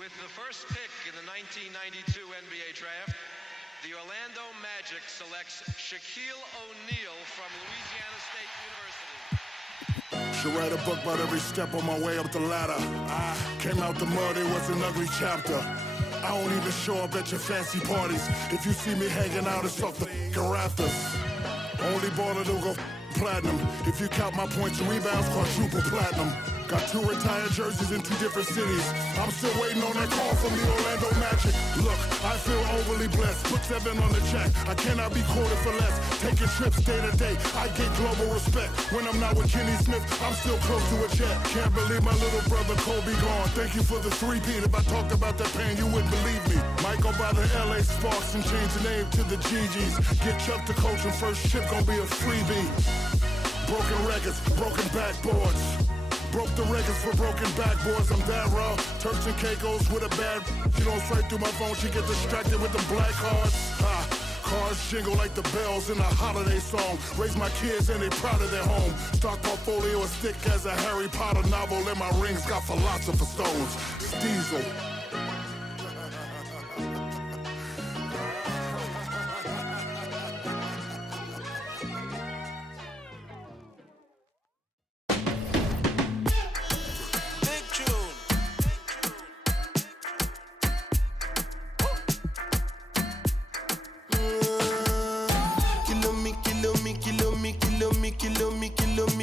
With the first pick in the 1992 NBA draft, the Orlando Magic selects Shaquille O'Neal from Louisiana State University. Should write a book about every step on my way up the ladder. I came out the mud, it was an ugly chapter. I don't even show up at your fancy parties. If you see me hanging out, it's off the rafters. Only baller to go platinum. If you count my points and rebounds, quadruple platinum. Got 2 retired jerseys in 2 different cities. I'm still waiting on that call from the Orlando Magic. Look, I feel overly blessed. Put 7 on the check. I cannot be quoted for less. Taking trips day to day. I get global respect. When I'm not with Kenny Smith, I'm still close to a jet. Can't believe my little brother Kobe gone. Thank you for the 3-peat. If I talked about that pain, you wouldn't believe me. Might go by the LA Sparks and change the name to the GGs. Get Chuck to coach and first ship gonna be a freebie. Broken records, broken backboards. Broke the records for broken backboards. I'm that raw. Turks and Caicos with a bad. She don't swipe through my phone. She get distracted with the black cards. Cars jingle like the bells in a holiday song. Raise my kids and they proud of their home. Stock portfolio as thick as a Harry Potter novel. And my rings got philosopher stones. Diesel.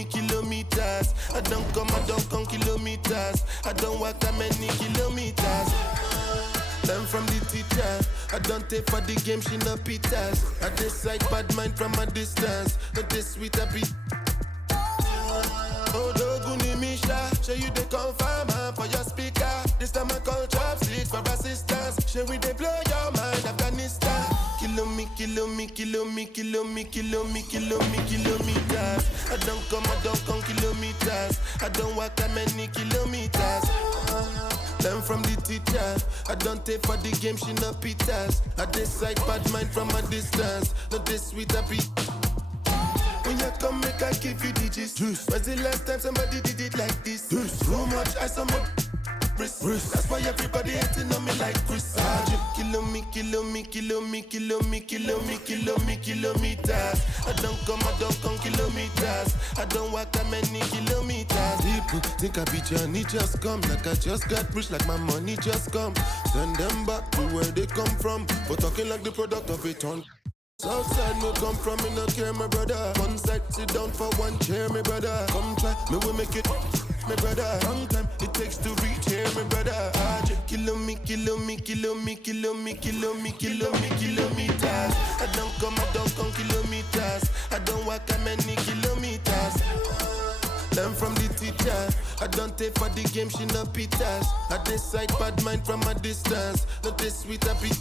Kilometers. I don't come kilometers. I don't walk that many kilometers. Learn from the teacher. I don't take for the game, she no pitas. I decide bad mind from a distance. Not this sweet, I be. Oh, Doguni Misha, show you the confirm for your speaker. This time I call chopsticks for assistance. Show we they blow your mind, Afghanistan. Kilometers. I don't come kilometers. I don't walk that many kilometers. Learn from the teacher. I don't take for the game, she no pitas. I decide bad mind from a distance. Not this sweet, I be. When you come, make I give you digits. When's the last time somebody did it like this? Too much ice on my wrist. That's why everybody hating on me like Chris. Kilometers. I don't come kilometers. I don't walk that many kilometers. People think I be Johnny, just come. Like I just got rich, like my money just come. Send them back to where they come from. But talking like the product of a ton. Southside no come from, me no care, my brother. One side, sit down for one chair, my brother. Come try, me will make it, my brother. Long time it takes to reach here, my brother. Kilometers. I don't come kilometers. I don't walk that many kilometers. Learn from the teacher. I don't take for the game, she no pitas. I decide bad mind from a distance. Not this sweet, I be.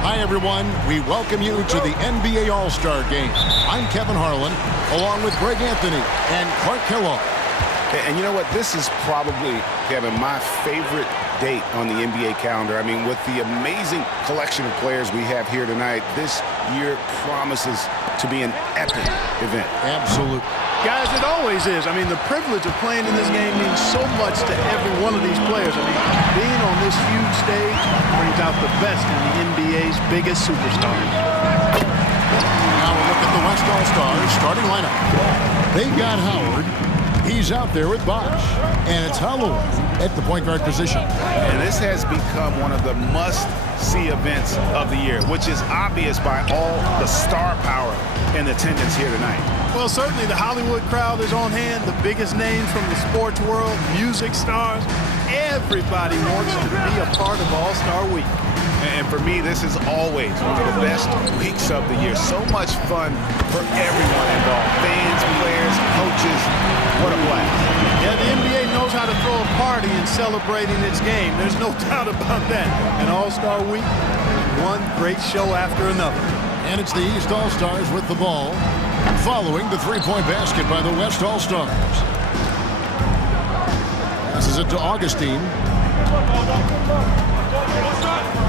Hi, everyone. We welcome you to the NBA All-Star Game. I'm Kevin Harlan, along with Greg Anthony and Clark Kellogg. And you know what? This is probably, Kevin, my favorite date on the NBA calendar. I mean, with the amazing collection of players we have here tonight, this year promises to be an epic event. Absolutely. Guys, it always is. I mean, the privilege of playing in this game means so much to every one of these players. I mean, being on this huge stage brings out the best in the NBA's biggest superstars. Now we'll look at the West All-Stars starting lineup. They've got Howard. He's out there with Bosh. And it's Holloway at the point guard position. And this has become one of the must-see events of the year, which is obvious by all the star power in attendance here tonight. Well, certainly the Hollywood crowd is on hand, the biggest names from the sports world, music stars. Everybody wants to be a part of All-Star Week. And for me, this is always one of the best weeks of the year. So much fun for everyone involved. Fans, players, coaches. What a blast. Yeah, the NBA knows how to throw a party in celebrating its game. There's no doubt about that. And All-Star Week is one great show after another. And it's the East All-Stars with the ball, following the three-point basket by the West All-Stars. Passes it to Augustine.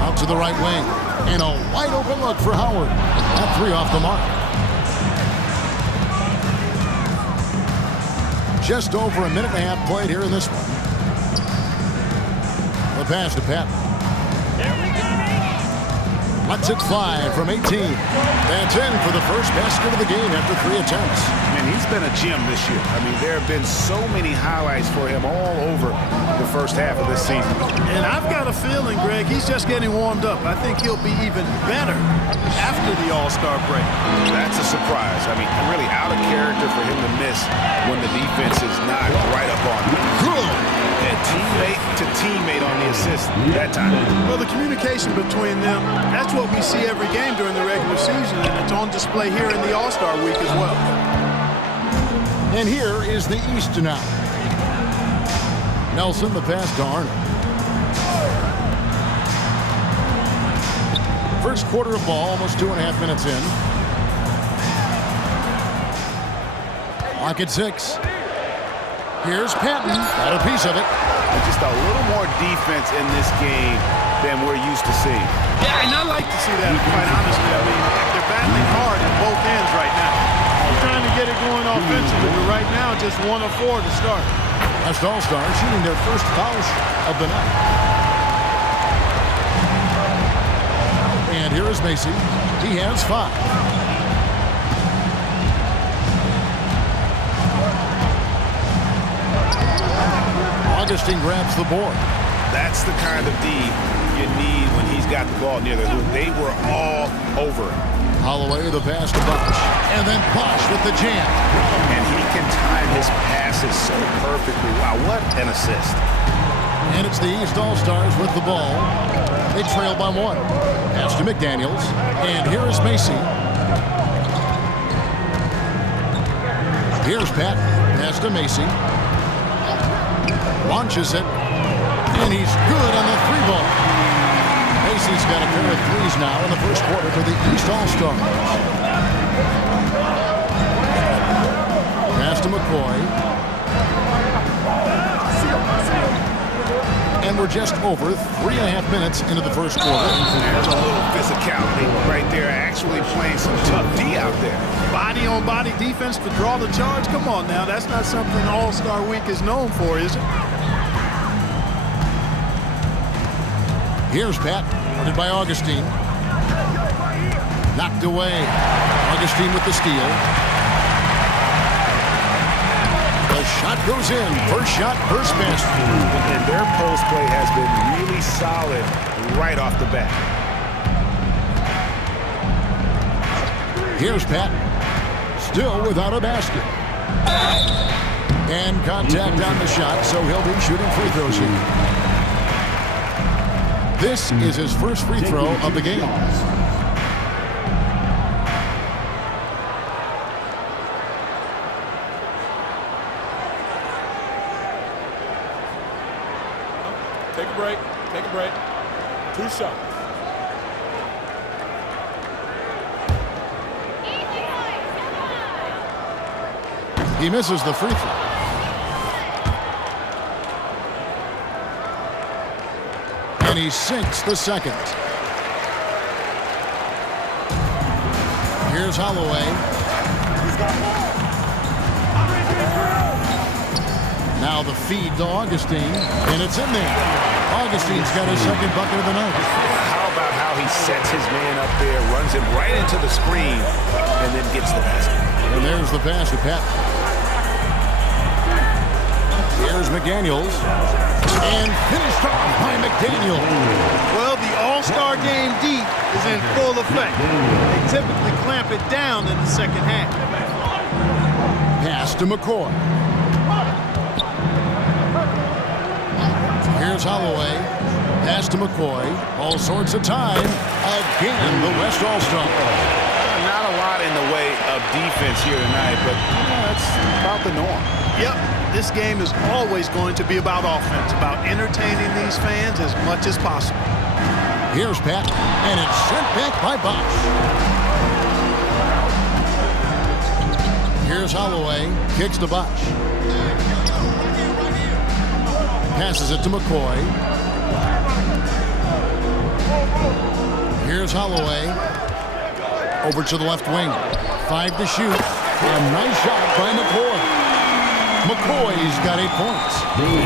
Out to the right wing. And a wide-open look for Howard. That 3 off the mark. Just over a minute and a half played here in this one. The pass to Patton. Lets it fly from 18. That's in for the first basket of the game after 3 attempts. Man, he's been a gem this year. I mean, there have been so many highlights for him all over the first half of this season. And I've got a feeling, Greg, he's just getting warmed up. I think he'll be even better after the All-Star break. That's a surprise. I mean, really out of character for him to miss when the defense is not right up on him. Good. And teammate to teammate on the assist that time. Well, the communication between them, that's what we see every game during the regular season, and it's on display here in the All-Star week as well. And here is the East now. Nelson, the pass to Arnold. First quarter of ball, almost 2.5 minutes in. Lock at 6. Here's Patton. Got a piece of it. Just a little more defense in this game than we're used to seeing. Yeah, and I like to see that, quite honestly. I mean, they're battling hard at both ends right now. They're trying to get it going offensively, but right now, just 1 of 4 to start. West All-Stars shooting their first foul of the night. And here is Macy. He has 5. Augustine grabs the board. That's the kind of D you need when he's got the ball near the hoop. They were all over him. Holloway, the pass to Bosch. And then Bosch with the jam. And he can time his passes so perfectly. Wow, what an assist. And it's the East All-Stars with the ball. They trail by 1. Pass to McDaniels. And here is Macy. Here's Patton. Pass to Macy. Launches it. And he's good on the 3-ball. Macy's got a pair of 3s now in the first quarter for the East All-Stars. Pass to McCoy. And we're just over 3.5 minutes into the first quarter. There's a little physicality right there. Actually playing some tough D out there. Body-on-body defense to draw the charge? Come on now. That's not something All-Star Week is known for, is it? Here's Pat, guarded by Augustine. Knocked away. Augustine with the steal. The shot goes in. First shot, first miss. And their post play has been really solid right off the bat. Here's Pat, still without a basket. And contact on the shot, so he'll be shooting free throws here. This is his first free throw of the game. Take a break. Take a break. 2 shots. He misses the free throw. And he sinks the second. Here's Holloway. Now the feed to Augustine, and it's in there. Augustine's got his second bucket of the night. How about how he sets his man up there, runs him right into the screen, and then gets the basket. And there's the pass to Pat. Here's McDaniels. And finished off by McDaniels. Well, the All-Star Game deep is in full effect. They typically clamp it down in the second half. Pass to McCoy. Here's Holloway. Pass to McCoy. All sorts of time. Again, the West All-Star. Not a lot in the way of defense here tonight, but that's about the norm. Yep, this game is always going to be about offense, about entertaining these fans as much as possible. Here's Pat, and it's sent back by Bosch. Here's Holloway, kicks to Bosch. Passes it to McCoy. Here's Holloway. Over to the left wing. 5 to shoot. A nice shot by McCoy. McCoy's got 8 points.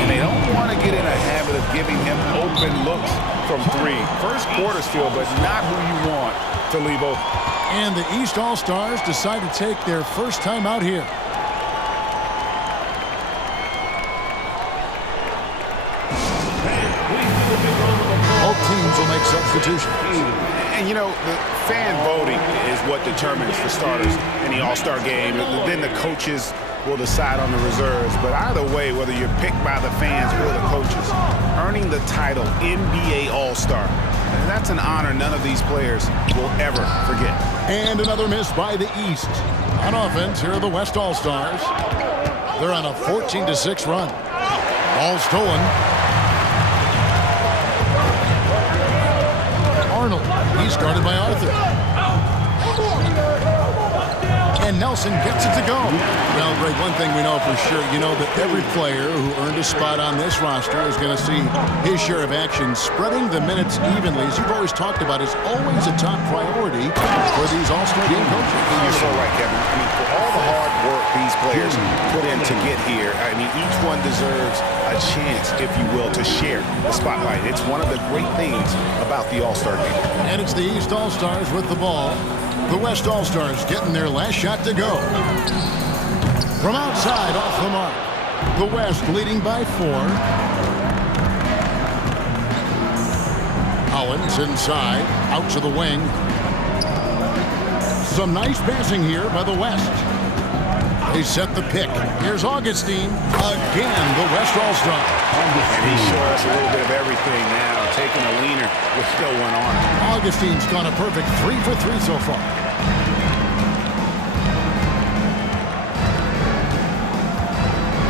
And they don't want to get in a habit of giving him open looks from 3. First quarter still, but not who you want to leave open. And the East All-Stars decide to take their first time out here. Both teams will make substitutions. And, you know, the fan voting is what determines the starters in the All-Star game. Then the coaches will decide on the reserves. But either way, whether you're picked by the fans or the coaches, earning the title NBA All-Star, that's an honor none of these players will ever forget. And another miss by the East. On offense, here are the West All-Stars. They're on a 14-6 run. Ball stolen. Arnold, he's guarded by Arthur. And Nelson gets it to go. Well, Greg, one thing we know for sure, you know that every player who earned a spot on this roster is going to see his share of action. Spreading the minutes evenly, as you've always talked about, is always a top priority for these All-Star game coaches. You're so right, Kevin. I mean, for all the hard work these players put in to get here, I mean, each one deserves a chance, if you will, to share the spotlight. It's one of the great things about the All-Star game. And it's the East All-Stars with the ball. The West All-Stars getting their last shot to go. From outside, off the mark. The West leading by 4. Owens inside, out to the wing. Some nice passing here by the West. They set the pick. Here's Augustine. Again, the West All-Star. And he showed us a little bit of everything now, taking a leaner with no one on him. Augustine's gone a perfect 3 for 3 so far.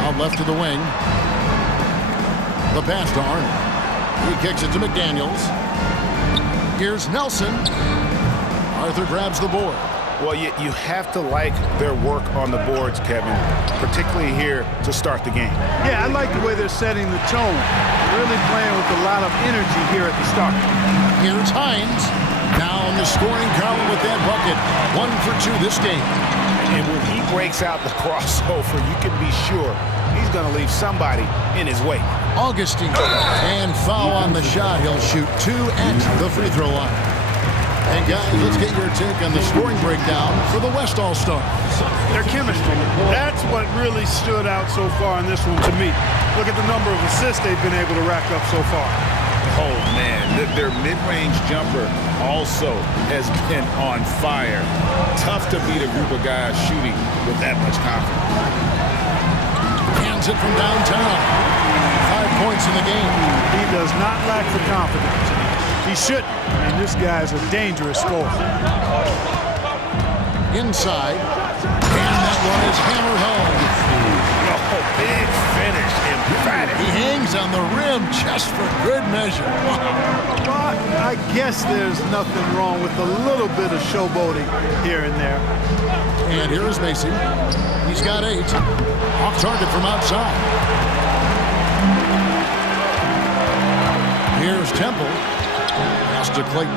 Out left to the wing. The pass to Arnold. He kicks it to McDaniels. Here's Nelson. Arthur grabs the board. Well, you have to like their work on the boards, Kevin, particularly here to start the game. Yeah, I like the way they're setting the tone. Really playing with a lot of energy here at the start. Here's Hines. Now in the scoring column with that bucket. 1 for 2 this game. And when he breaks out the crossover, you can be sure he's going to leave somebody in his way. Augustine. And foul on the shot. He'll shoot 2 at the free throw line. And guys, let's get your take on the scoring breakdown for the West All-Stars. Their chemistry. That's what really stood out so far in this one to me. Look at the number of assists they've been able to rack up so far. Oh, man, their mid-range jumper also has been on fire. Tough to beat a group of guys shooting with that much confidence. Hands it from downtown. 5 points in the game. He does not lack for confidence. He shouldn't. I mean, this guy's a dangerous scorer. Inside. And that one is hammered home. Oh, big finish. Emphatic. He hangs on the rim just for good measure. Well, I guess there's nothing wrong with a little bit of showboating here and there. And here is Macy. He's got 8. Off target from outside. Here's Temple. Pass to Clayton.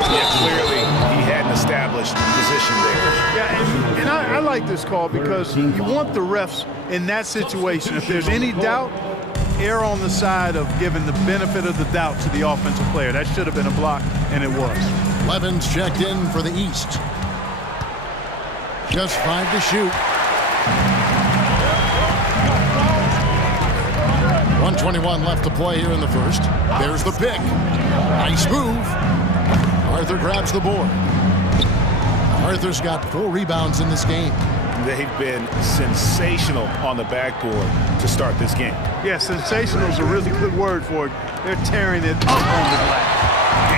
Yeah, clearly he hadn't established position there. Yeah, and I like this call because you want the refs in that situation. If there's any doubt, err on the side of giving the benefit of the doubt to the offensive player. That should have been a block, and it was. Levens checked in for the East. Just 5 to shoot. 1:21 left to play here in the first. There's the pick. Nice move. Arthur grabs the board. Arthur's got 4 rebounds in this game. They've been sensational on the backboard to start this game. Yeah, sensational is a really good word for it. They're tearing it up on the glass.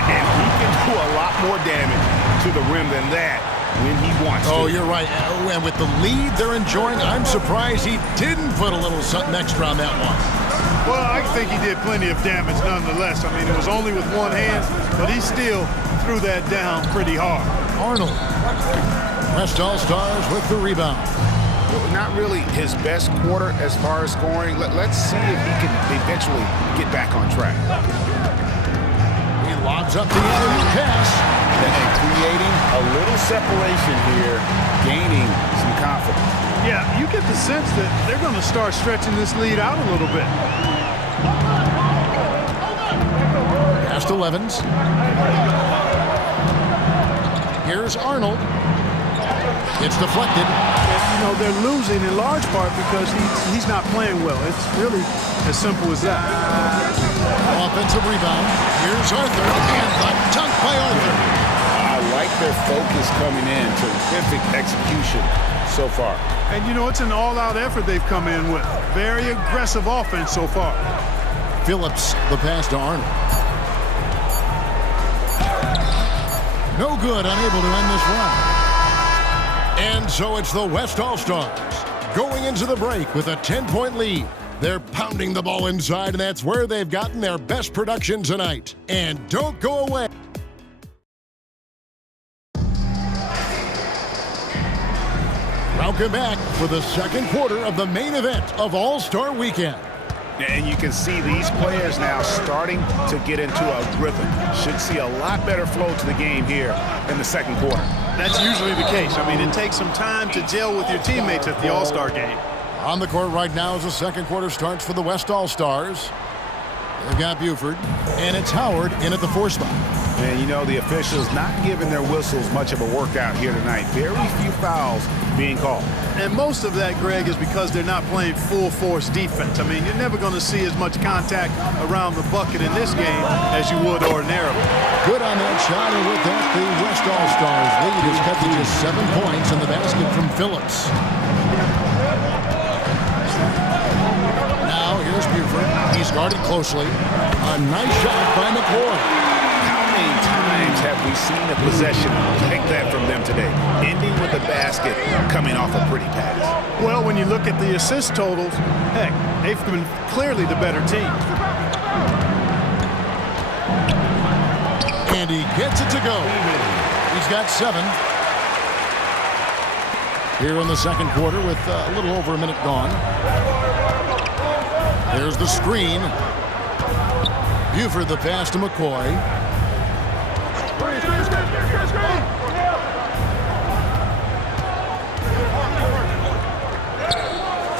And he can do a lot more damage to the rim than that when he wants to. Oh, you're right. Oh, and with the lead they're enjoying, I'm surprised he didn't put a little something extra on that one. Well, I think he did plenty of damage nonetheless. I mean, it was only with one hand, but he still threw that down pretty hard. Arnold. West All-Stars with the rebound. Not really his best quarter as far as scoring. Let's see if he can eventually get back on track. He lobs up the alley pass. And creating a little separation here, gaining some confidence. Yeah, you get the sense that they're going to start stretching this lead out a little bit. Pass to Levens. Here's Arnold. It's deflected. You know, they're losing in large part because he's not playing well. It's really as simple as that. Offensive rebound. Here's Arthur. And the dunk by Arthur. I like their focus coming in. Terrific execution so far. And, you know, it's an all-out effort they've come in with. Very aggressive offense so far. Phillips, the pass to Arnold. No good, unable to end this run. And so it's the West All-Stars going into the break with a 10-point lead. They're pounding the ball inside, and that's where they've gotten their best production tonight. And don't go away. Welcome back for the second quarter of the main event of All-Star Weekend. And you can see these players now starting to get into a rhythm. Should see a lot better flow to the game here in the second quarter. That's usually the case. I mean, it takes some time to gel with your teammates at the All-Star game. On the court right now as the second quarter starts for the West All-Stars. They've got Buford, and it's Howard in at the 4 spot. And you know, the officials not giving their whistles much of a workout here tonight. Very few fouls being called. And most of that, Greg, is because they're not playing full-force defense. I mean, you're never going to see as much contact around the bucket in this game as you would ordinarily. Good on that shot, and with that, the West All-Stars lead is cut to just 7 points in the basket from Phillips. Now, here's Buford. He's guarded closely. A nice shot by McCoy. How many times have we seen a possession like that from them today? Ending with a basket, coming off a pretty pass. Well, when you look at the assist totals, heck, they've been clearly the better team. And he gets it to go. He's got 7. Here in the second quarter with a little over a minute gone. There's the screen. Buford the pass to McCoy.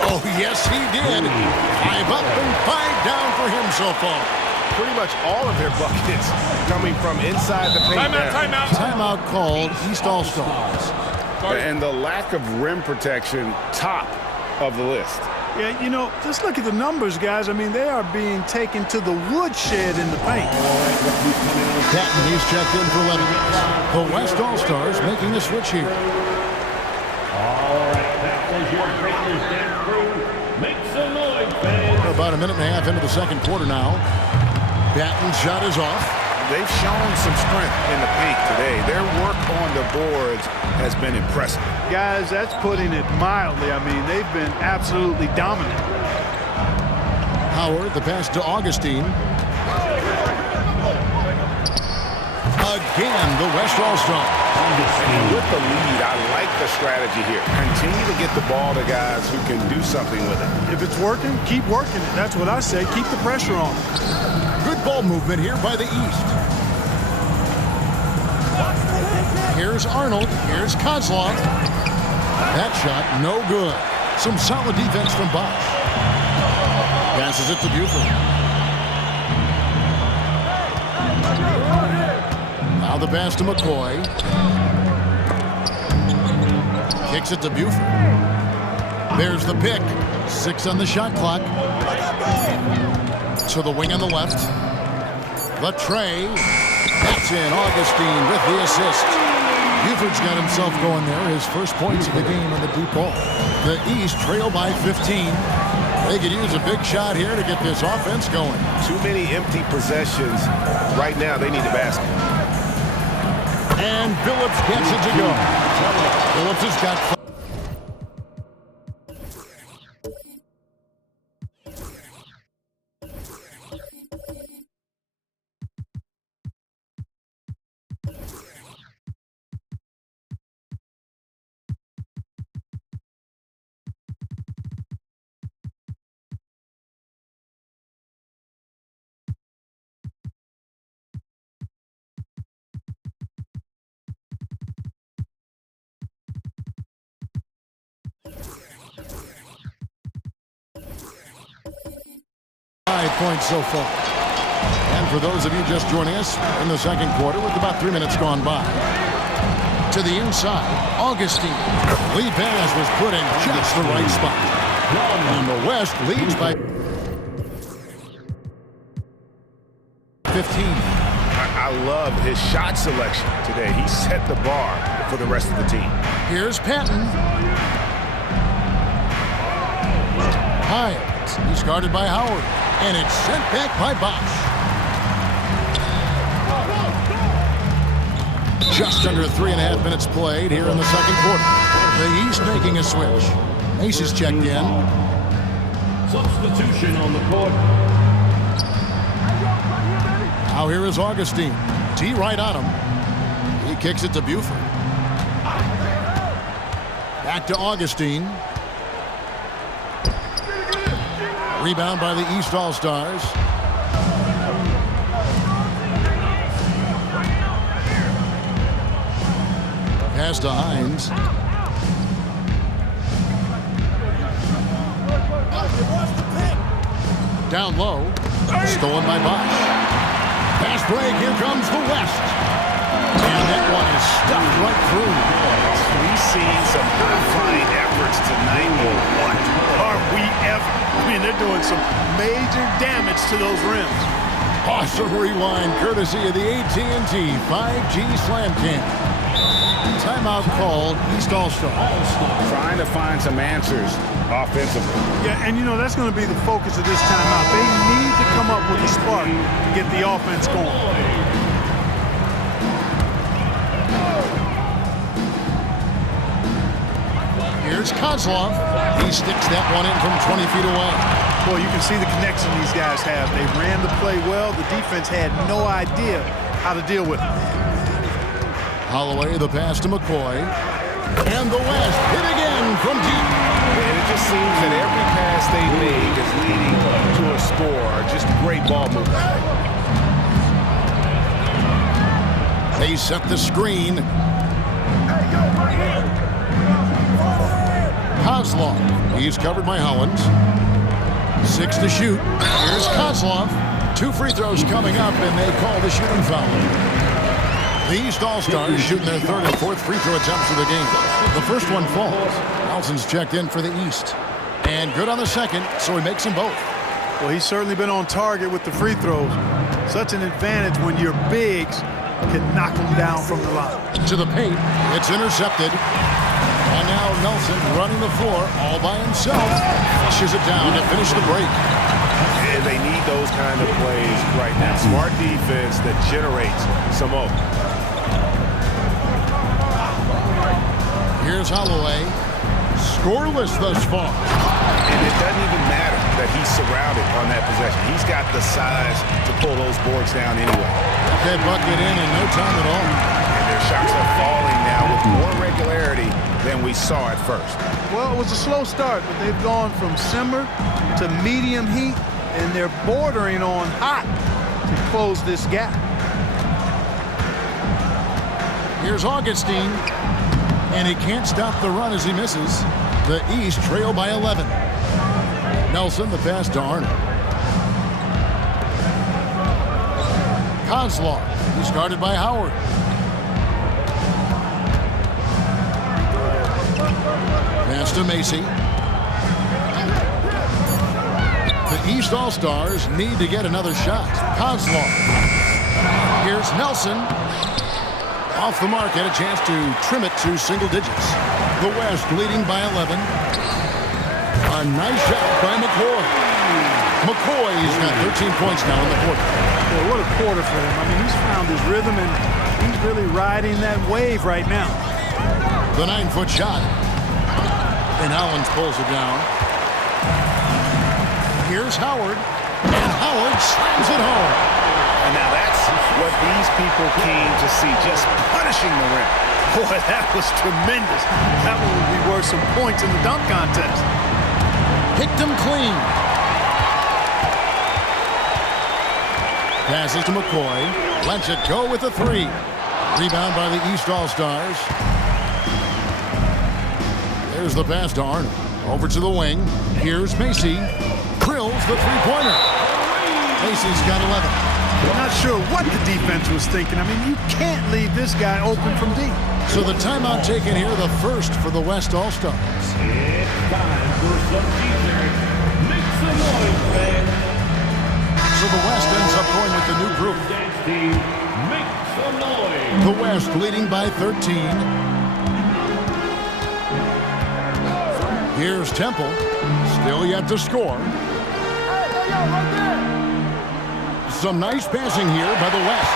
Oh, yes, he did. 5 up and 5 down for him so far. Pretty much all of their buckets coming from inside the paint. Timeout called East All-Stars. And the lack of rim protection, top of the list. Yeah, you know, just look at the numbers, guys. I mean, they are being taken to the woodshed in the paint. Patton, he's checked in for 11 minutes. The West All-Stars making the switch here. We're about a minute and a half into the second quarter now. Patton's shot is off. They've shown some strength in the paint today. Their work on the boards has been impressive. Guys, that's putting it mildly. I mean, they've been absolutely dominant. Howard, the pass to Augustine. Again, the West All-Star. And with the lead, I like the strategy here. Continue to get the ball to guys who can do something with it. If it's working, keep working it. That's what I say. Keep the pressure on. Good ball movement here by the East. Here's Arnold. Here's Kozlov. That shot, no good. Some solid defense from Bosch. Passes it to Buford. Now the pass to McCoy. Kicks it to Buford. There's the pick. 6 on the shot clock. To the wing on the left. The tray. That's in. Augustine with the assist. Buford's got himself going there. His first points of the game on the deep ball. The East trail by 15. They could use a big shot here to get this offense going. Too many empty possessions. Right now, they need a basket. And Phillips gets it to go. Phillips has got points so far. And for those of you just joining us in the second quarter with about 3 minutes gone by. To the inside, Augustine. Lead pass was put in just the right spot. And the West leads by 15. I love his shot selection today. He set the bar for the rest of the team. Here's Patton. Hines. He's guarded by Howard. And it's sent back by Bosch. Just under 3.5 minutes played here in the second quarter. The East making a switch. Ace is checked in. Substitution on the court. Now here is Augustine. T right on him. He kicks it to Buford. Back to Augustine. Rebound by the East All-Stars. Pass to Hines. Down low. Stolen by Bosch. Pass break. Here comes the West. And that one is stuffed right through. We've seen some high-flying efforts tonight. What are we ever? I mean, they're doing some major damage to those rims. Awesome rewind courtesy of the AT&T 5G Slam Cam. Timeout called East All-Stars. Trying to find some answers offensively. Yeah, and you know, that's going to be the focus of this timeout. They need to come up with a spark to get the offense going. Here's Kozlov. He sticks that one in from 20 feet away. Boy, you can see the connection these guys have. They ran the play well. The defense had no idea how to deal with it. Holloway, the pass to McCoy. And the West hit again from deep. And it just seems that every pass they made is leading to a score. Just great ball movement. They set the screen. Kozlov. He's covered by Hollins. 6 to shoot. Here's Kozlov. 2 free throws coming up, and they call the shooting foul. The East All-Stars shooting their 3rd and 4th free throw attempts of the game. The first one falls. Nelson's checked in for the East. And good on the second, so he makes them both. Well, he's certainly been on target with the free throws. Such an advantage when your bigs can knock them down from the line. To the paint. It's intercepted. And now Nelson running the floor all by himself. Flushes it down to finish the break. And they need those kind of plays right now. Smart defense that generates some open. Here's Holloway. Scoreless thus far. And it doesn't even matter that he's surrounded on that possession. He's got the size to pull those boards down anyway. That bucket in no time at all. And their shots are falling now with more regularity than we saw at first. Well, it was a slow start, but they've gone from simmer to medium heat, and they're bordering on hot to close this gap. Here's Augustine. And he can't stop the run as he misses. The East trail by 11. Nelson, the pass to Arnold. Kozlov, he's guarded by Howard. Pass to Macy. The East All-Stars need to get another shot. Kozlov. Here's Nelson. Off the mark, had a chance to trim it to single digits. The West leading by 11. A nice shot by McCoy. McCoy's got 13 points now in the quarter. Boy, what a quarter for him. I mean, he's found his rhythm, and he's really riding that wave right now. The 9-foot shot. And Hollins pulls it down. Here's Howard. And Howard slams it home. And now that's what these people came to see, just punishing the rim. Boy, that was tremendous. That one would be worth some points in the dunk contest. Picked him clean. Passes to McCoy. Lets it go with a 3. Rebound by the East All-Stars. There's the pass to Arnold. Over to the wing. Here's Macy. Drills the 3-pointer. Macy's got 11. I'm not sure what the defense was thinking. I mean, you can't leave this guy open from deep. So the timeout taken here, the first for the West All-Stars. It's time for some T-shirts. Make some noise, man. So the West ends up going with the new group. Dance team, make some noise. The West leading by 13. Here's Temple, still yet to score. Some nice passing here by the West.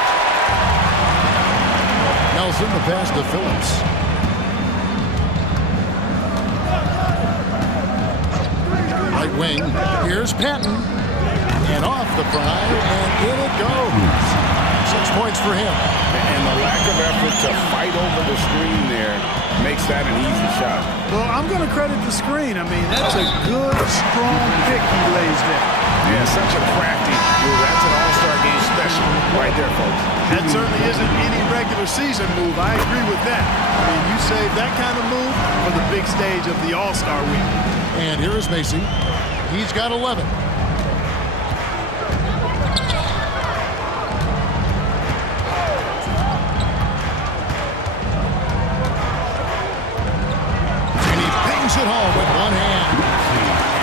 Nelson, the pass to Phillips. Right wing, here's Patton. And off the pry, and in it goes. 6 points for him. And the lack of effort to fight over the screen there makes that an easy shot. Well, I'm going to credit the screen. I mean, that's a good, strong pick he lays there. Yeah, such a crafty move. That's an all-star game special right there, folks. That certainly isn't any regular season move. I agree with that. I mean, you save that kind of move for the big stage of the All-Star week. And here is Macy. He's got 11. And he bangs it home with one hand.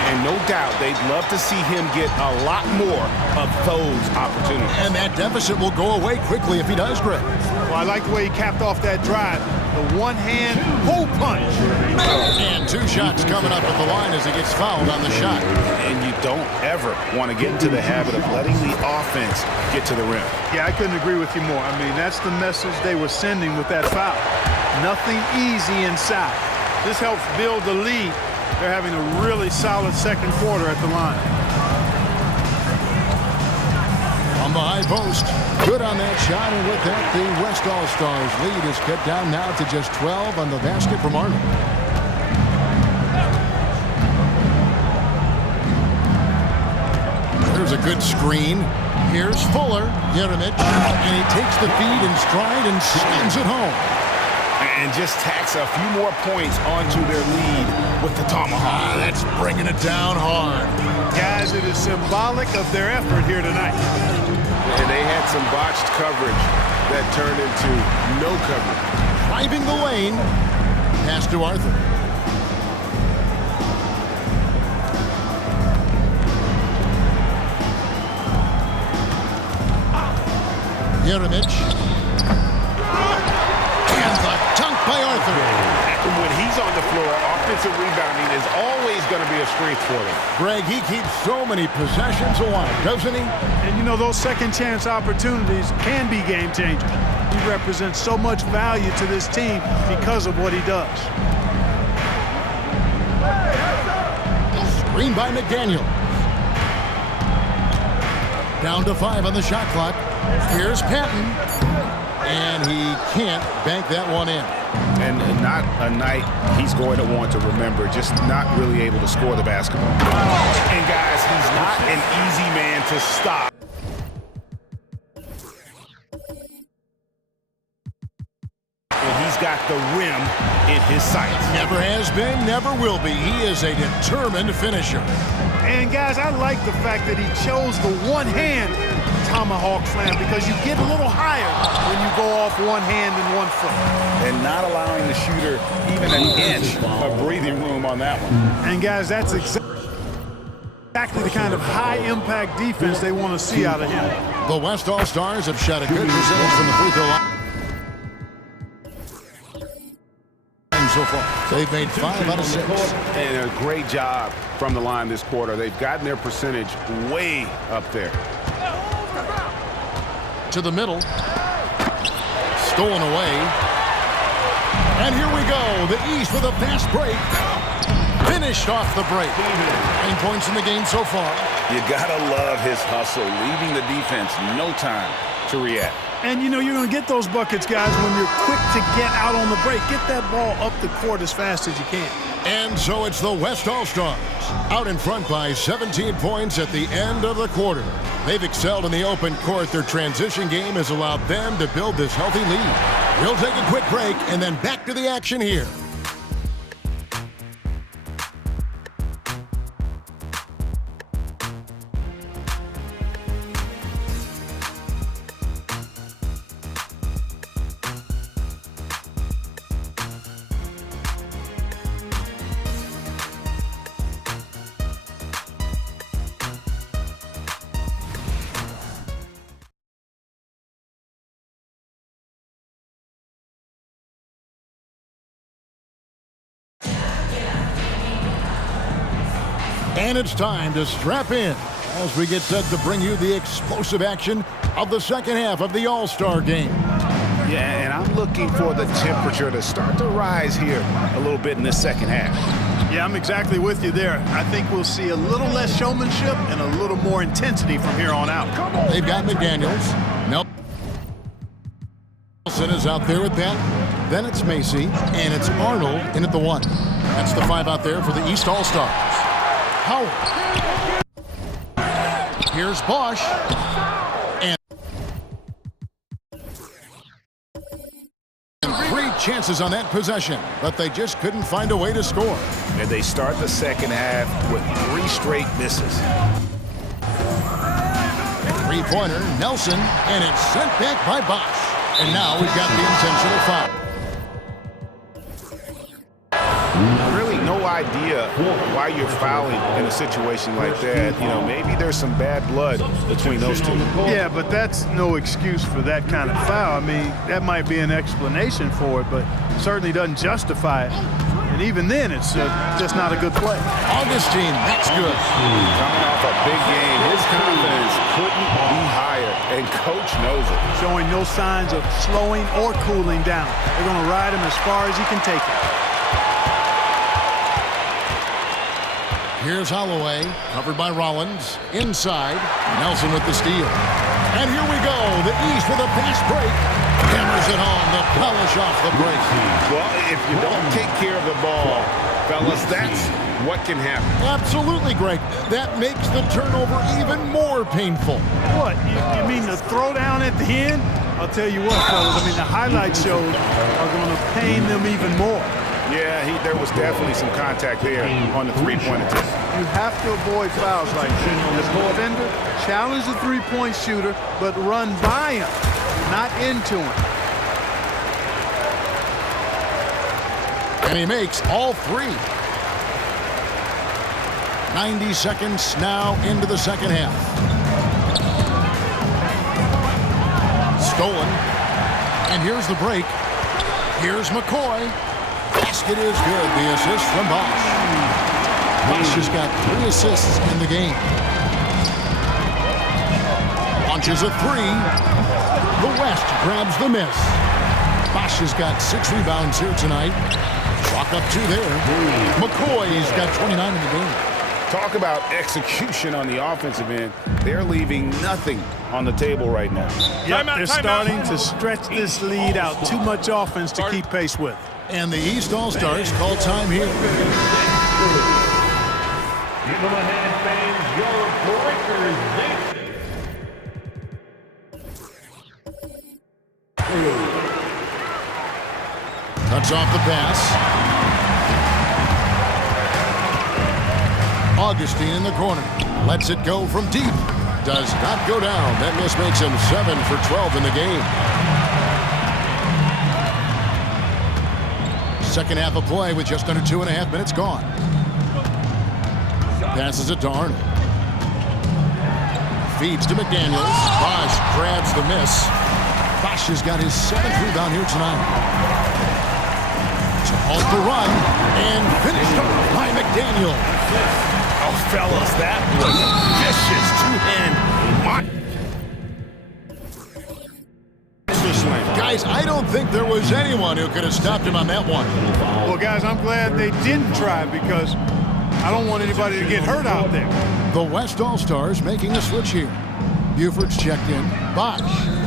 And no doubt they'd love to see him get a lot more of those opportunities. And that deficit will go away quickly if he does, Greg. Well, I like the way he capped off that drive. The one-hand hole punch. And 2 shots coming up at the line as he gets fouled on the shot. And you don't ever want to get into the habit of letting the offense get to the rim. Yeah, I couldn't agree with you more. I mean, that's the message they were sending with that foul. Nothing easy inside. This helps build the lead. They're having a really solid second quarter at the line. On the high post. Good on that shot, and with that, the West All-Stars lead is cut down now to just 12 on the basket from Arnold. There's a good screen. Here's Fuller, Jeremic, and he takes the feed in stride and slams it home. And just tacks a few more points onto their lead with the tomahawk. That's bringing it down hard. Guys, it is symbolic of their effort here tonight. And they had some botched coverage that turned into no coverage. Driving the lane. Pass to Arthur. Jeremic. And the dunk by Arthur. And when he's on the floor, offensive rebounding is always going to be a strength for them. Greg, he keeps so many possessions alive, doesn't he? And you know, those second chance opportunities can be game changers. He represents so much value to this team because of what he does. Screen by McDaniel. Down to 5 on the shot clock. Here's Patton. And he can't bank that one in. And not a night he's going to want to remember, just not really able to score the basketball. And guys, he's not an easy man to stop. And he's got the rim in his sights. Never has been, never will be. He is a determined finisher. And guys, I like the fact that he chose the one-hand tomahawk slam because you get a little higher when you go off one hand and 1 foot. And not allowing the shooter even an inch of breathing room on that one. And guys, that's exactly the kind of high-impact defense they want to see out of him. The West All-Stars have shot a good percentage from the free throw line so far. They've made 5 out of 6. And a great job from the line this quarter. They've gotten their percentage way up there. To the middle. Stolen away. And here we go. The East with a fast break. Finished off the break. 9 points in the game so far. You gotta love his hustle, leaving the defense no time to react. And you know you're going to get those buckets, guys, when you're quick to get out on the break. Get that ball up the court as fast as you can. And so it's the West All-Stars out in front by 17 points at the end of the quarter. They've excelled in the open court. Their transition game has allowed them to build this healthy lead. We'll take a quick break and then back to the action here. And it's time to strap in as we get set to bring you the explosive action of the second half of the All-Star game. Yeah, and I'm looking for the temperature to start to rise here a little bit in this second half. Yeah, I'm exactly with you there. I think we'll see a little less showmanship and a little more intensity from here on out. They've got McDaniels. Nelson is out there with that. Then it's Macy, and it's Arnold in at the 1. That's the 5 out there for the East All-Stars. Howard. Here's Bosch. And 3 chances on that possession, but they just couldn't find a way to score. And they start the second half with 3 straight misses. 3-pointer, Nelson, and it's sent back by Bosch. And now we've got the intentional foul. Really no idea why you're fouling in a situation like that. You know, maybe there's some bad blood between those two. Yeah, but that's no excuse for that kind of foul. I mean, that might be an explanation for it, but certainly doesn't justify it. And even then, it's just not a good play. Augustine, that's good. Coming off a big game, his confidence couldn't be higher, and Coach knows it. Showing no signs of slowing or cooling down. They're going to ride him as far as he can take it. Here's Holloway, covered by Rollins. Inside, Nelson with the steal. And here we go, the East with a fast break. Hammers it home to polish off the break. Well, if you don't take care of the ball, fellas, that's what can happen. Absolutely, Greg. That makes the turnover even more painful. What, you mean the throwdown at the end? I'll tell you what, fellas, I mean, the highlight shows are going to pain them even more. Yeah, there was definitely some contact there on the three-point attempt. You have to avoid fouls like this. As a defender, challenge the three-point shooter, but run by him, not into him. And he makes all 3. 90 seconds now into the second half. Stolen. And here's the break. Here's McCoy. Basket is good. The assist from Bosch. Bosch has got 3 assists in the game. Launches a 3. The West grabs the miss. Bosch has got 6 rebounds here tonight. Chalk up 2 there. McCoy's got 29 in the game. Talk about execution on the offensive end. They're leaving nothing on the table right now. Yep, they're starting to stretch this lead out. Too much offense to keep pace with. And the East All-Stars call time here. Give them a hand, fans. Your breakers. Cuts off the pass. Augustine in the corner. Lets it go from deep. Does not go down. That miss makes him 7 for 12 in the game. Second half of play with just under 2.5 minutes gone. Passes it to Arnold. Feeds to McDaniels. Bosch grabs the miss. Bosch has got his 7th rebound here tonight. To halt the run and finished off by McDaniel. Oh, fellas, that was a vicious two-hand. Guys, I don't think there was anyone who could have stopped him on that one. Well, guys, I'm glad they didn't try because I don't want anybody to get hurt out there. The West All-Stars making a switch here. Buford's checked in. Bosch.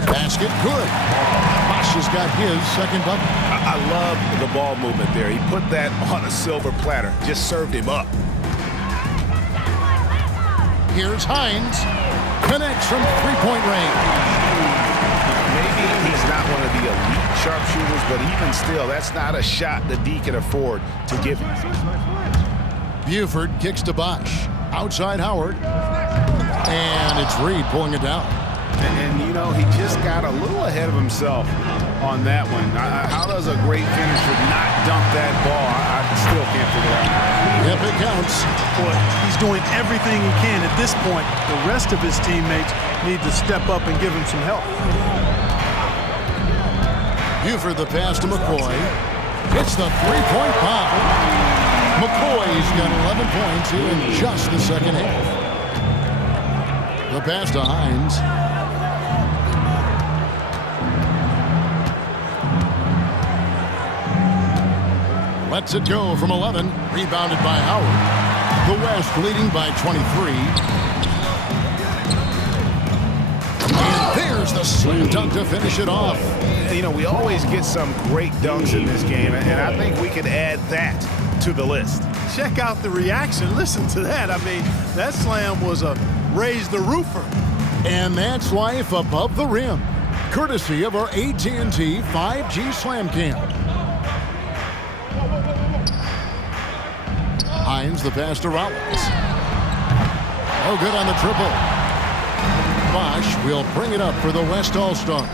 Basket good. Bosch has got his second bucket. I love the ball movement there. He put that on a silver platter. Just served him up. Here's Hines. Connects from 3-point range. Maybe he's not one of the elite sharpshooters, but even still, that's not a shot that D can afford to give him. Buford kicks to Bosch. Outside Howard. And it's Reed pulling it down. And you know, he just got a little ahead of himself on that one. How does a great finisher not dump that ball? I still can't figure it out. Yep, it counts. Boy, he's doing everything he can at this point. The rest of his teammates need to step up and give him some help. Buford the pass to McCoy. Hits the 3-point bomb. McCoy's got 11 points here in just the second half. The pass to Hines. Lets it go from 11. Rebounded by Howard. The West leading by 23. And there's the slam dunk to finish it off. You know, we always get some great dunks in this game, and I think we could add that to the list. Check out the reaction. Listen to that. I mean, that slam was a raise the roofer. And that's life above the rim, courtesy of our AT&T 5G Slam Cam. Hines, the pass to Rollins. Oh, good on the triple. Bosch will bring it up for the West All-Stars.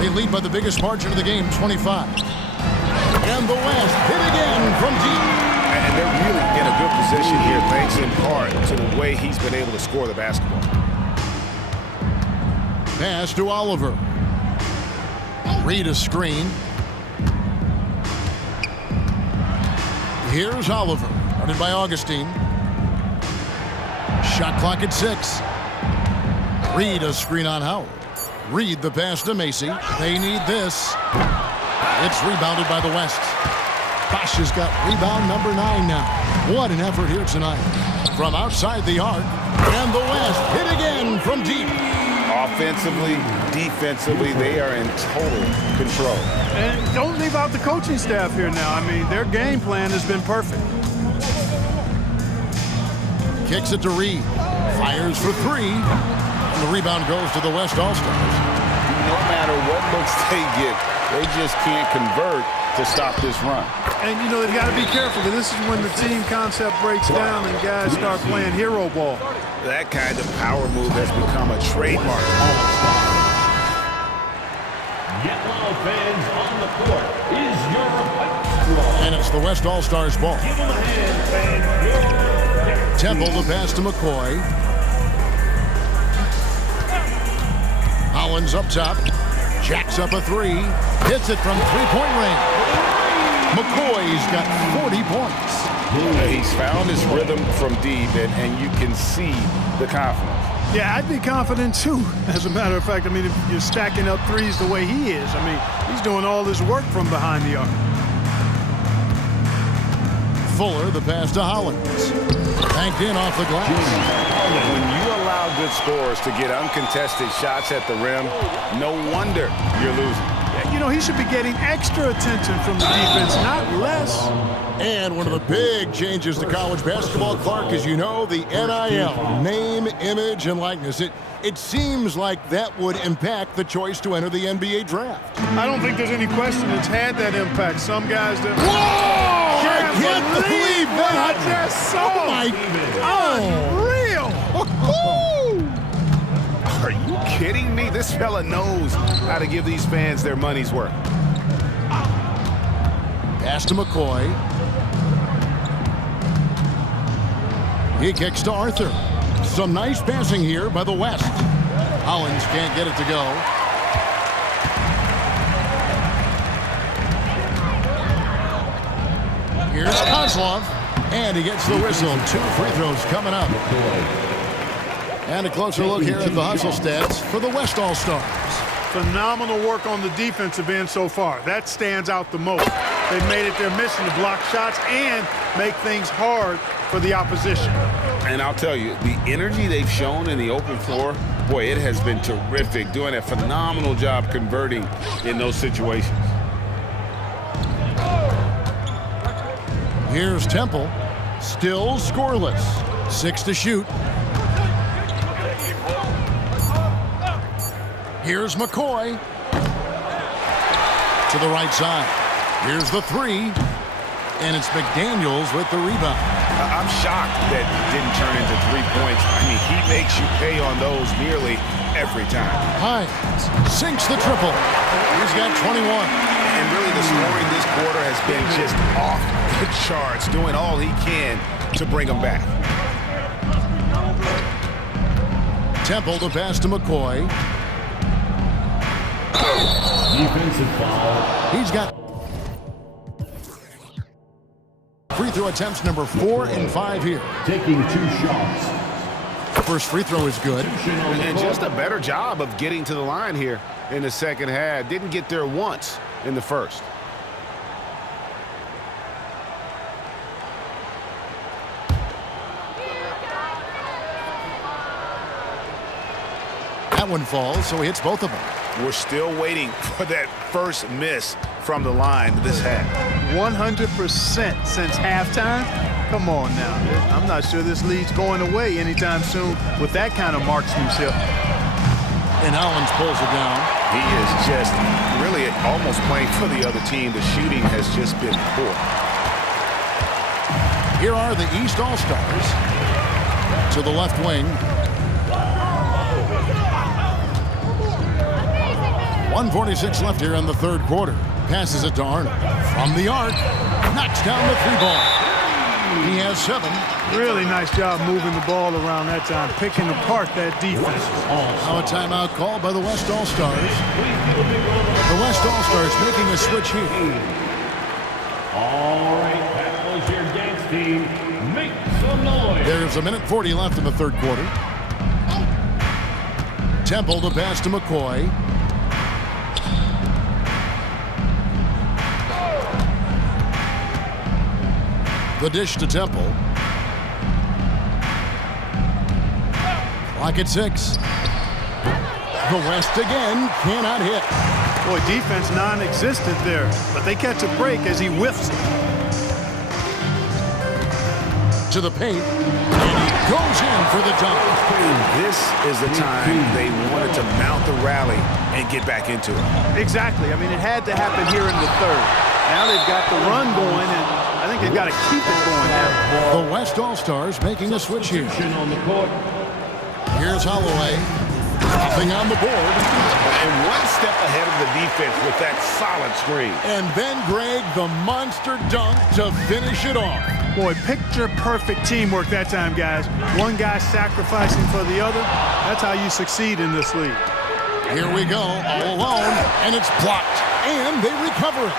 They lead by the biggest margin of the game, 25. And the West hit again from deep. And they're really in a good position here, thanks in part to the way he's been able to score the basketball. Pass to Oliver. Read a screen. Here's Oliver, guarded by Augustine. Shot clock at 6. Reed a screen on Howard. Reed the pass to Macy. They need this. It's rebounded by the West. Bosch has got rebound number 9 now. What an effort here tonight. From outside the arc. And the West hit again from deep. Offensively, defensively, they are in total control. And don't leave out the coaching staff here now. I mean, their game plan has been perfect. Kicks it to Reed. Fires for 3. And the rebound goes to the West All-Stars. No matter what looks they get, they just can't convert to stop this run. And, you know, they've got to be careful, because this is when the team concept breaks down and guys start playing hero ball. That kind of power move has become a trademark. Yellow fans on the court is your white squad. And it's the West All-Stars ball. Give them a hand, fans. Temple the pass to McCoy. Hollins up top. Jacks up a 3. Hits it from three-point range. McCoy's got 40 points. He's found his rhythm from deep, and you can see the confidence. Yeah, I'd be confident too. As a matter of fact, I mean, if you're stacking up threes the way he is, I mean, he's doing all this work from behind the arc. Fuller, the pass to Hollins. Banked in off the glass. When you allow good scorers to get uncontested shots at the rim, no wonder you're losing. You know, he should be getting extra attention from the defense, not less. And one of the big changes to college basketball, Clark, as you know, the NIL, name, image, and likeness. It seems like that would impact the choice to enter the NBA draft. I don't think there's any question it's had that impact. Some guys that... Whoa! I can't believe that! I just saw. Oh, my God. Unreal! Are you kidding me? This fella knows how to give these fans their money's worth. Pass to McCoy. He kicks to Arthur. Some nice passing here by the West. Hollins can't get it to go. Here's Kozlov. And he gets the whistle. 2 free throws coming up. And a closer look here at the hustle stats for the West All-Stars. Phenomenal work on the defensive end so far. That stands out the most. They've made it their mission to block shots and make things hard for the opposition. And I'll tell you, the energy they've shown in the open floor, boy, it has been terrific, doing a phenomenal job converting in those situations. Here's Temple, still scoreless. 6 to shoot. Here's McCoy. To the right side. Here's the 3. And it's McDaniels with the rebound. I'm shocked that it didn't turn into 3 points. I mean, he makes you pay on those nearly every time. Hines sinks the triple. He's got 21. And really, the scoring this quarter has been just off the charts, doing all he can to bring them back. Temple to pass to McCoy. Defensive foul. He's got Free throw attempts number 4 and 5 here. Taking 2 shots. First free throw is good. And just a better job of getting to the line here in the second half. Didn't get there once in the first. That one falls, so he hits both of them. We're still waiting for that first miss from the line this half. 100% since halftime. Come on now. I'm not sure this lead's going away anytime soon with that kind of marksmanship. And Hollins pulls it down. He is just really almost playing for the other team. The shooting has just been poor. Here are the East All-Stars. To the left wing. 1:46 left here in the third quarter. Passes it to Arnold. From the arc. Knocks down the 3-ball. He has 7. Really nice job moving the ball around that time, picking apart that defense. Now a timeout called by the West All-Stars. The West All-Stars making a switch here. All right, Pat Boys, your dance team, make some noise. There's 1:40 left in the third quarter. Temple to pass to McCoy. The dish to Temple. Clock at 6. The West again cannot hit. Boy, defense non-existent there, but they catch a break as he whiffs it. To the paint, and he goes in for the dunk. This is the time they wanted to mount the rally and get back into it. Exactly. I mean, it had to happen here in the third. Now they've got the run going, and I think they've got to keep it going now. The West All-Stars making a switch here. On the court. Here's Holloway. Dropping on the board. And one step ahead of the defense with that solid screen. And then Greg, the monster dunk to finish it off. Boy, picture-perfect teamwork that time, guys. One guy sacrificing for the other. That's how you succeed in this league. Here we go, all alone, and it's blocked. And they recover it.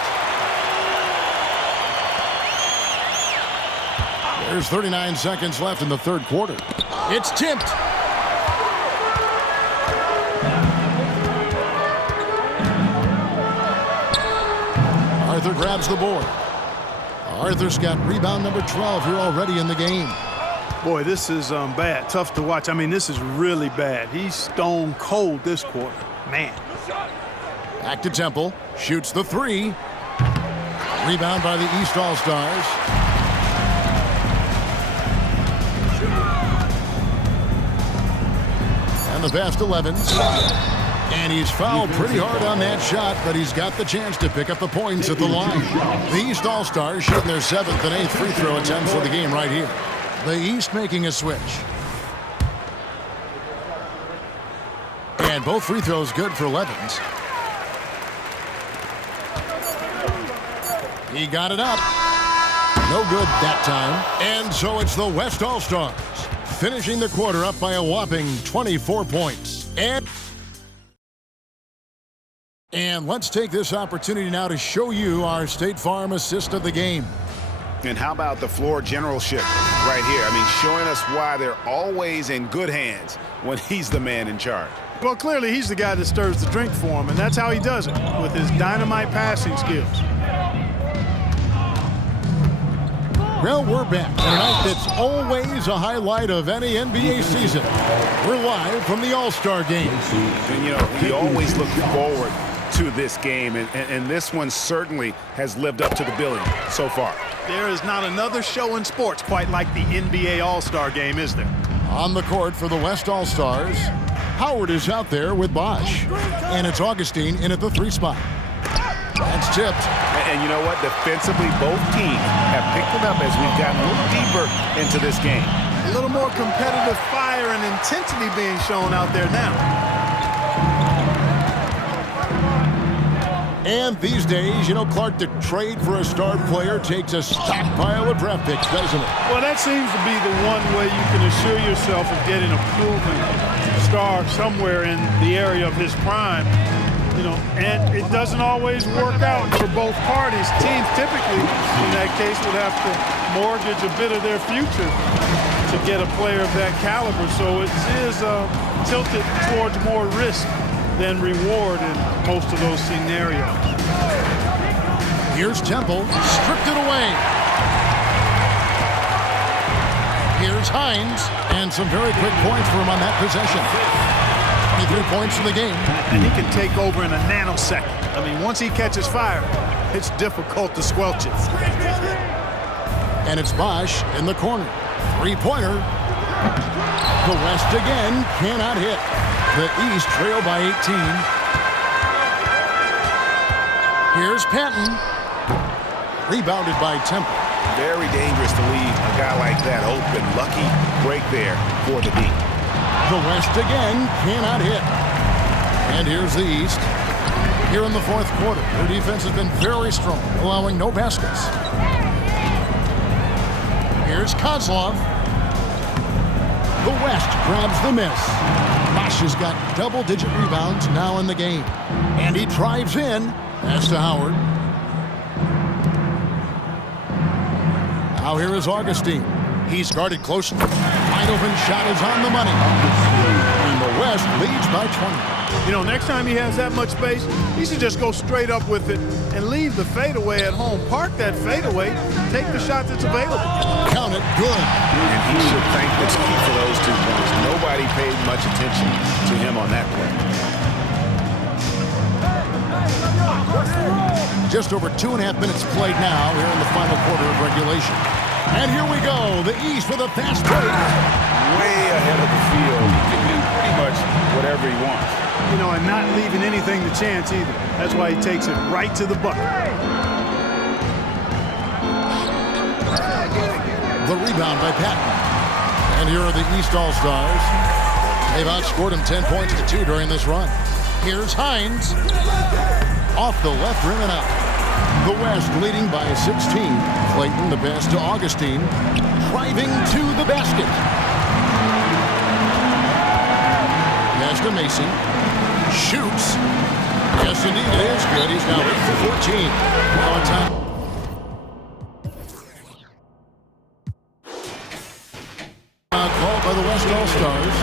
There's 39 seconds left in the third quarter. It's tipped. Arthur grabs the board. Arthur's got rebound number 12 here already in the game. Boy, this is bad. Tough to watch. I mean, this is really bad. He's stone cold this quarter. Man. Back to Temple. Shoots the 3. Rebound by the East All-Stars. And the pass to Levens. And he's fouled pretty hard on that shot, but he's got the chance to pick up the points at the line. The East All-Stars shooting their 7th and 8th free throw attempts for the game right here. The East making a switch. And both free throws good for Levens. He got it up. No good that time. And so it's the West All-Stars finishing the quarter up by a whopping 24 points. And let's take this opportunity now to show you our State Farm assist of the game. And how about the floor generalship right here? I mean, showing us why they're always in good hands when he's the man in charge. Well, clearly he's the guy that stirs the drink for him, and that's how he does it, with his dynamite passing skills. Well, we're back on a night that's always a highlight of any NBA season. We're live from the All-Star Game. And, you know, you always look forward to this game, and this one certainly has lived up to the billing so far. There is not another show in sports quite like the NBA All-Star Game, is there? On the court for the West All-Stars, Howard is out there with Bosch. And it's Augustine in at the 3 spot. That's tipped. And you know what? Defensively, both teams have picked it up as we've gotten a little deeper into this game. A little more competitive fire and intensity being shown out there now. And these days, you know, Clark, the trade for a star player takes a stockpile of draft picks, doesn't it? Well, that seems to be the one way you can assure yourself of getting a proven star somewhere in the area of his prime. You And it doesn't always work out for both parties. Teams typically, in that case, would have to mortgage a bit of their future to get a player of that caliber. So it is tilted towards more risk than reward in most of those scenarios. Here's Temple, stripped it away. Here's Hines, and some very quick points for him on that possession. 23 points in the game. And he can take over in a nanosecond. I mean, once he catches fire, it's difficult to squelch it. And it's Bosch in the corner. Three-pointer. The West again cannot hit. The East trail by 18. Here's Patton. Rebounded by Temple. Very dangerous to leave a guy like that open. Lucky break there for the D. The West again cannot hit. And here's the East. Here in the fourth quarter, their defense has been very strong, allowing no baskets. Here's Kozlov. The West grabs the miss. Bosch has got double-digit rebounds now in the game. And he drives in. Pass to Howard. Now here is Augustine. He's guarded closely. Wide open shot is on the money. And the West leads by 20. Next time he has that much space, he should just go straight up with it and leave the fadeaway at home. Park that fadeaway, take the shot that's available. Count it, good. And he should thank the team for those 2 points. Nobody paid much attention to him on that play. Just over 2.5 minutes played now here in the final quarter of regulation. And here we go, the East with a fast break. Way ahead of the field. He can do pretty much whatever he wants. And not leaving anything to chance either. That's why he takes it right to the bucket. The rebound by Patton. And here are the East All-Stars. They've outscored him 10 points to 2 during this run. Here's Hines. Off the left rim and out. The West leading by 16. Clayton, the pass to Augustine. Driving to the basket. Pass to Macy. Shoots. Yes, indeed, it is good. He's now 8 for 14. On time. Called by the West All-Stars.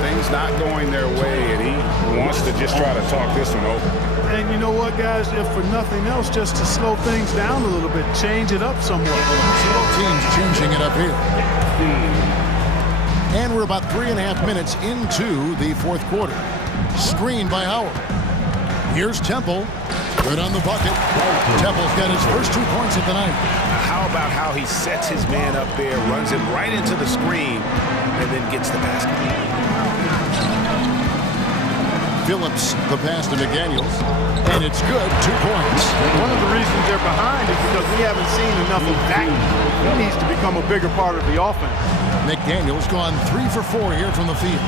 Things not going their way, and he wants to just try to talk this one over. And you know what, guys? If for nothing else, just to slow things down a little bit, change it up somewhat. Both teams changing it up here. And we're about 3.5 minutes into the fourth quarter. Screen by Howard. Here's Temple. Good on the bucket. Temple's got his first 2 points of the night. How about how he sets his man up there, runs him right into the screen, and then gets the basket. Phillips, the pass to McDaniels, and it's good, 2 points. One of the reasons they're behind is because we haven't seen enough of that. He needs to become a bigger part of the offense. McDaniels gone 3 for 4 here from the field.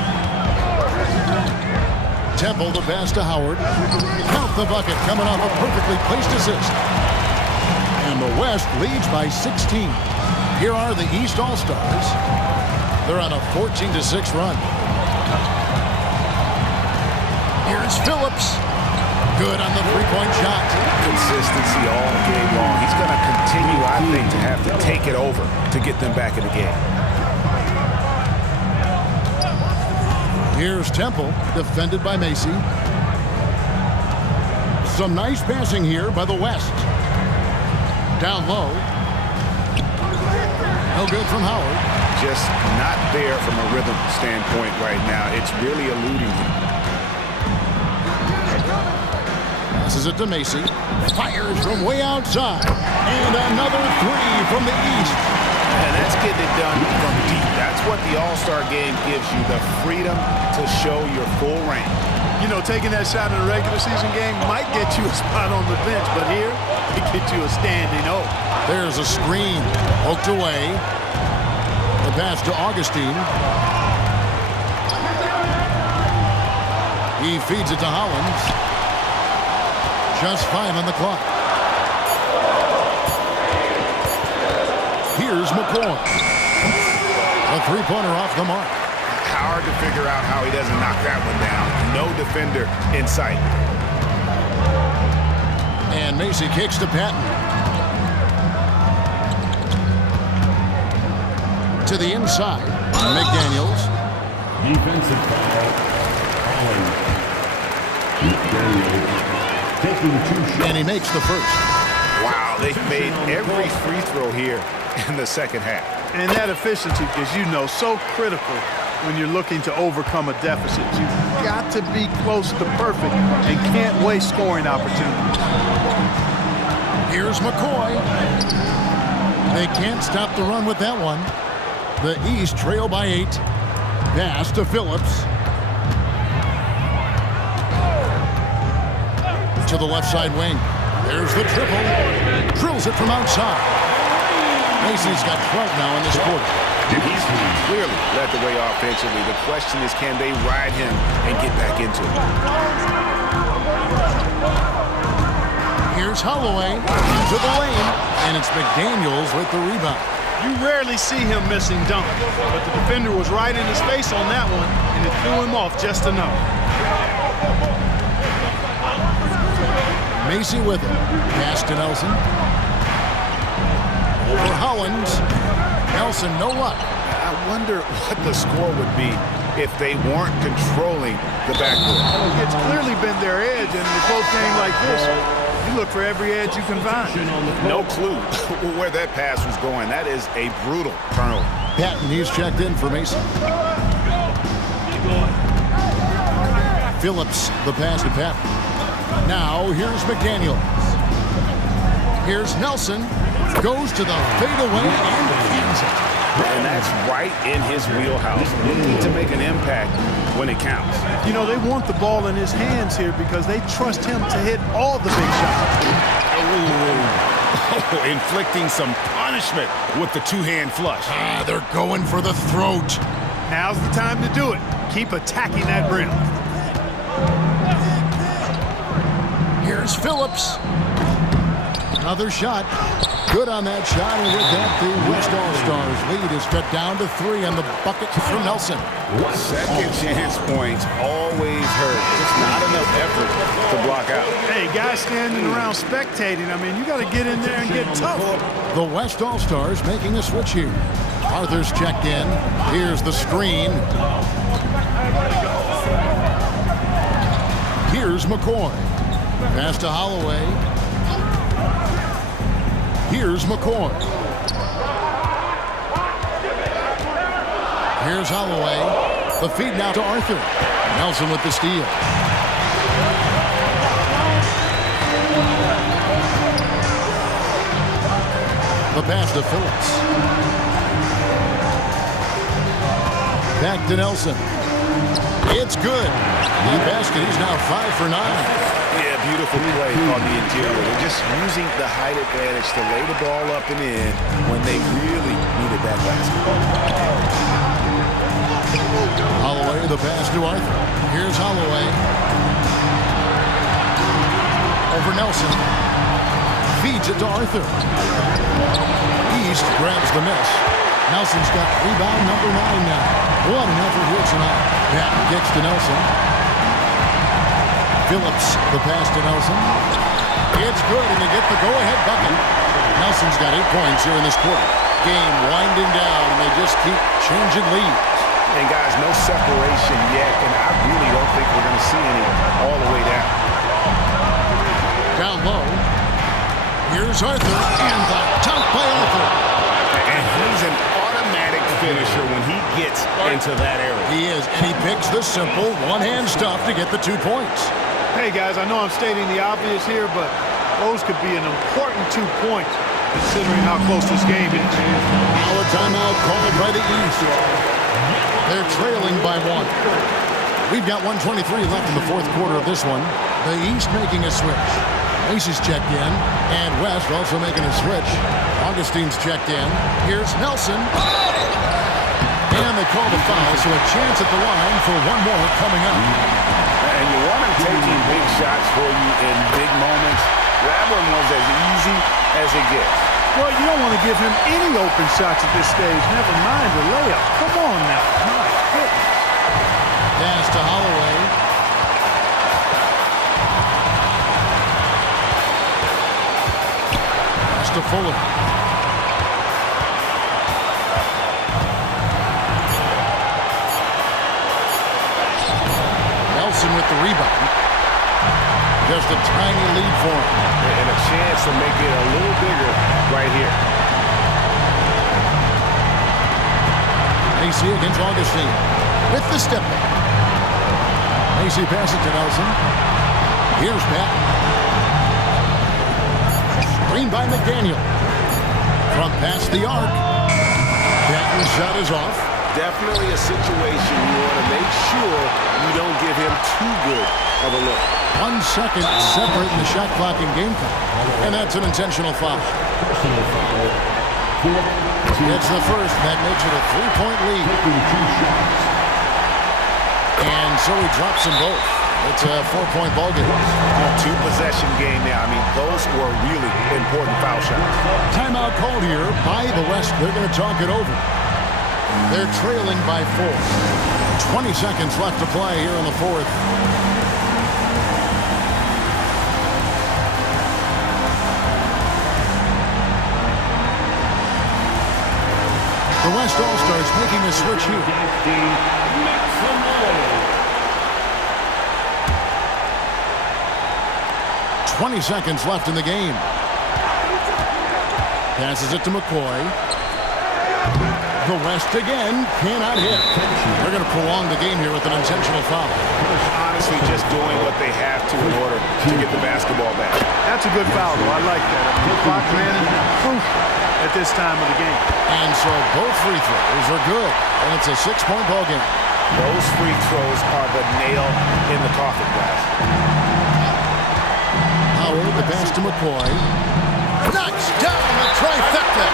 Temple, the pass to Howard. Count the bucket, coming off a perfectly placed assist. And the West leads by 16. Here are the East All-Stars. They're on a 14-6 run. Here's Phillips. Good on the three-point shot. Consistency all game long. He's going to continue, I think, to have to take it over to get them back in the game. Here's Temple, defended by Macy. Some nice passing here by the West. Down low. No good from Howard. Just not there from a rhythm standpoint right now. It's really eluding him. Passes it to Macy. Fires from way outside. And another 3 from the East. And that's getting it done from deep. That's what the All-Star game gives you, the freedom to show your full range. Taking that shot in a regular season game might get you a spot on the bench, but here, it gets you a standing O. There's a screen. Poked away. The pass to Augustine. He feeds it to Hollins. Just 5 on the clock. Here's McCoy. A three-pointer off the mark. Hard to figure out how he doesn't knock that one down. No defender in sight. And Macy kicks to Patton. To the inside. McDaniels. Defensive foul. Collins. McDaniels taking 2 shots. And he makes the first. Wow, they've made every free throw here in the second half. And that efficiency, as you know, so critical when you're looking to overcome a deficit. You've got to be close to perfect and can't waste scoring opportunities. Here's McCoy. They can't stop the run with that one. The East trail by 8. Pass to Phillips. To the left side wing. There's the triple. Drills it from outside. Macy's got 12 now in this quarter. He's clearly led the way offensively. The question is, can they ride him and get back into it? Here's Holloway into the lane, and it's McDaniels with the rebound. You rarely see him missing dunks, but the defender was right in his face on that one, and it threw him off just enough. Macy with it. Pass to Nelson. Over Hollins. Nelson, no luck. I wonder what the score would be if they weren't controlling the backcourt. It's clearly been their edge, and in a close game like this, you look for every edge you can find. No clue where that pass was going. That is a brutal turnover. Patton, he's checked in for Mason. Phillips, the pass to Patton. Now, here's McDaniels. Here's Nelson. Goes to the fadeaway and cans it. And that's right in his wheelhouse. Looking to make an impact when it counts. You know, they want the ball in his hands here because they trust him to hit all the big shots. Oh, inflicting some punishment with the two-hand flush. They're going for the throat. Now's the time to do it. Keep attacking that rim. Here's Phillips. Another shot. Good on that shot, and with that, the West All-Stars lead is cut down to 3 on the bucket from Nelson. Second chance points always hurt. Just not enough effort to block out. Hey, guys standing around spectating, I mean, you got to get in there and get tough. The West All-Stars making a switch here. Arthur's checked in. Here's the screen. Here's McCoy. Pass to Holloway. Here's McCoy. Here's Holloway. The feed now to Arthur. Nelson with the steal. The pass to Phillips. Back to Nelson. It's good. The basket, he's now 5 for 9. Yeah, beautiful play on the interior. They're just using the height advantage to lay the ball up and in when they really needed that basket. Holloway, the pass to Arthur. Here's Holloway. Over Nelson. Feeds it to Arthur. East grabs the miss. Nelson's got rebound number 9 now. What an effort here tonight. Patton kicks to Nelson. Phillips, the pass to Nelson. It's good, and they get the go-ahead bucket. Nelson's got 8 points here in this quarter. Game winding down, and they just keep changing leads. And guys, no separation yet, and I really don't think we're going to see any all the way down. Down low. Here's Arthur, and the dunk by Arthur. And he's an automatic finisher when he gets into that area. He is, and he picks the simple one-hand stuff to get the 2 points. Hey, guys, I know I'm stating the obvious here, but those could be an important 2 points considering how close this game is. Now a timeout called by the East. They're trailing by 1. We've got 1:23 left in the fourth quarter of this one. The East making a switch. Macy's checked in, and West also making a switch. Augustine's checked in. Here's Nelson. And they call the foul, so a chance at the line for one more coming up. And you want him taking big shots for you in big moments. That one was as easy as it gets. Well, you don't want to give him any open shots at this stage. Never mind the layup. Come on now. My goodness. Pass to Holloway. to Fuller. Nelson with the rebound. Just a tiny lead for him. And a chance to make it a little bigger right here. Macy against Augustine with the step back. Macy passes to Nelson. Here's Pat. Screen by McDaniel. From past the arc. Patton's shot is off. Definitely a situation you want to make sure you don't give him too good of a look. 1 second separating the shot clock and game clock. And that's an intentional foul. It's the first. That makes it a 3-point lead. And so he drops them both. It's a 4-point ball game. A 2-possession game now. I mean, those were really important foul shots. Timeout called here by the West. They're going to talk it over. They're trailing by 4. 20 seconds left to play here in the fourth. The West All-Stars making a switch here. 20 seconds left in the game. Passes it to McCoy. The West again cannot hit. They're going to prolong the game here with an intentional foul. Honestly, just doing what they have to in order to get the basketball back. That's a good foul, though. I like that. The clock management crucial at this time of the game. And so both free throws are good. And it's a 6-point ball game. Those free throws are the nail in the coffin, guys. Howard, the pass to McCoy. Knocks down the trifecta.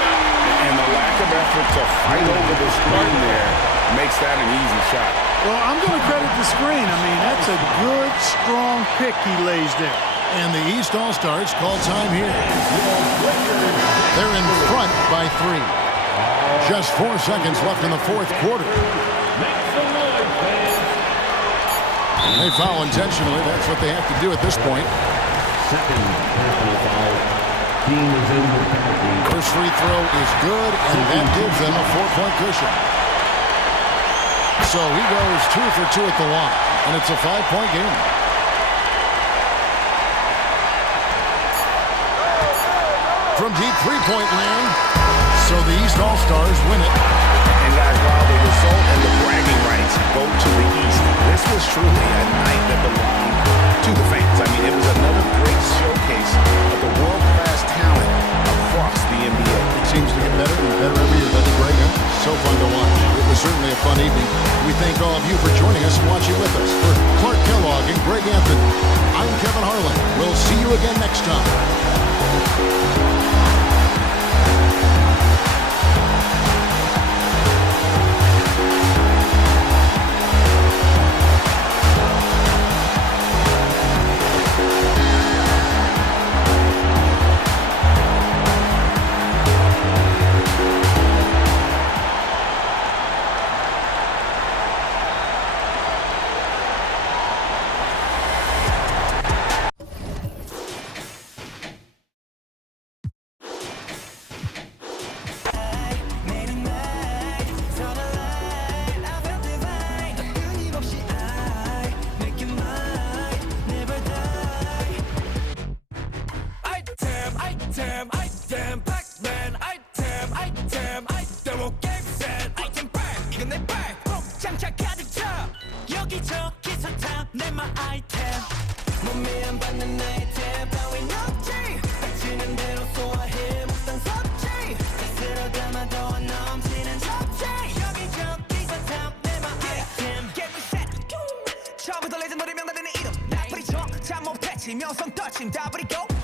And the lack of effort to fight over the screen there makes that an easy shot. Well, I'm going to credit the screen. I mean, that's a good, strong pick he lays there. And the East All-Stars call time here. They're in front by 3. Just 4 seconds left in the fourth quarter. They foul intentionally. That's what they have to do at this point. Second personal foul. Team is in the penalty. First free throw is good, and that gives them a 4-point cushion. So he goes 2 for 2 at the line, and it's a 5-point game. From deep three-point land, so the East All-Stars win it. And guys, while the result and the bragging rights go to the East, this was truly a night that belonged to the fans. I mean, it was another great showcase of the world-class talent across the NBA. It seems to get better and better every year, doesn't it, Greg? So fun to watch. It was certainly a fun evening. We thank all of you for joining us and watching with us. For Clark Kellogg and Greg Anthony, I'm Kevin Harlan. We'll see you again next time. 명성 떨친 다 버리고